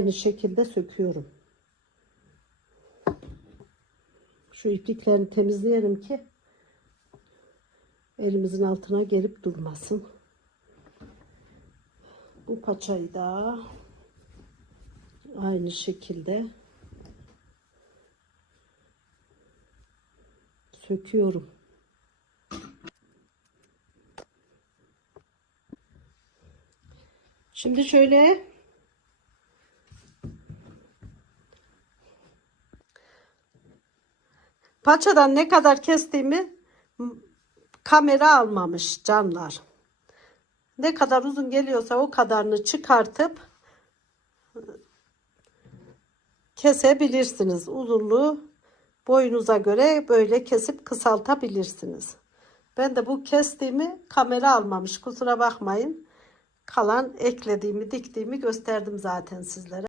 Aynı şekilde söküyorum. Şu ipliklerini temizleyelim ki elimizin altına gelip durmasın. Bu paçayı da aynı şekilde söküyorum. Şimdi şöyle paçadan ne kadar kestiğimi kamera almamış canlar. Ne kadar uzun geliyorsa o kadarını çıkartıp kesebilirsiniz. Uzunluğu boyunuza göre böyle kesip kısaltabilirsiniz. Ben de bu kestiğimi kamera almamış. Kusura bakmayın. Kalan eklediğimi, diktiğimi gösterdim zaten sizlere.